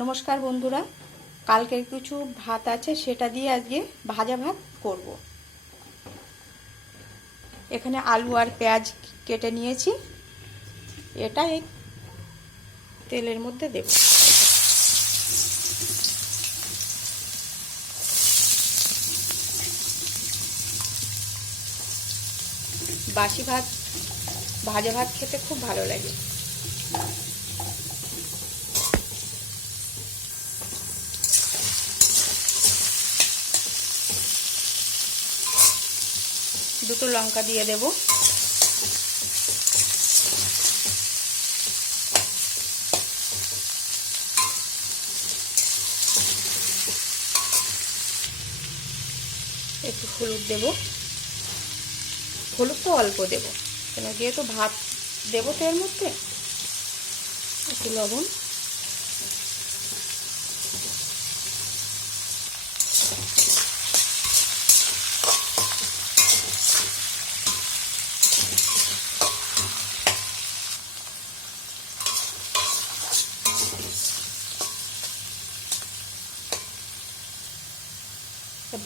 নমস্কার বন্ধুরা, কালকের কিছু ভাত আছে, সেটা দিয়ে আজকে ভাজা ভাত করব। এখানে আলু আর পেঁয়াজ কেটে নিয়েছি, এটা এই তেলের মধ্যে দেব। বাসি ভাত ভাজা ভাত খেতে খুব ভালো লাগে। দুটো লঙ্কা দিয়ে দেব। একটু হলুদ দেব, হলুদ তো অল্প দেব, কেন যেহেতু ভাত দেবো তো এর মধ্যে। একটু লবণ,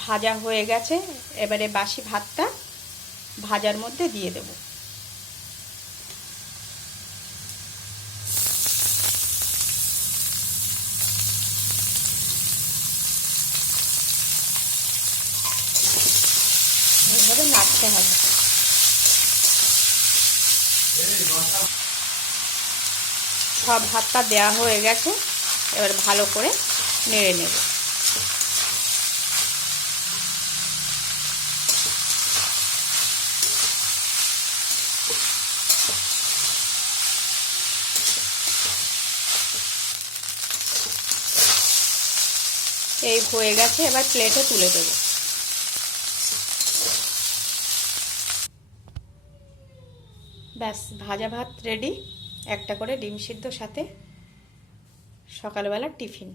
ভাজা হয়ে গেছে। এবারে বাসি ভাতটা ভাজার মধ্যে দিয়ে দেব। এইভাবে নাড়তে হবে। সব ভাতটা দেওয়া হয়ে গেছে, এবার ভালো করে নেড়ে নেব। এই হয়ে গেছে, এবার প্লেটে তুলে দেব। ব্যাস, ভাজা ভাত রেডি। একটা করে ডিম সিদ্ধ সাথে সকালবেলা টিফিন।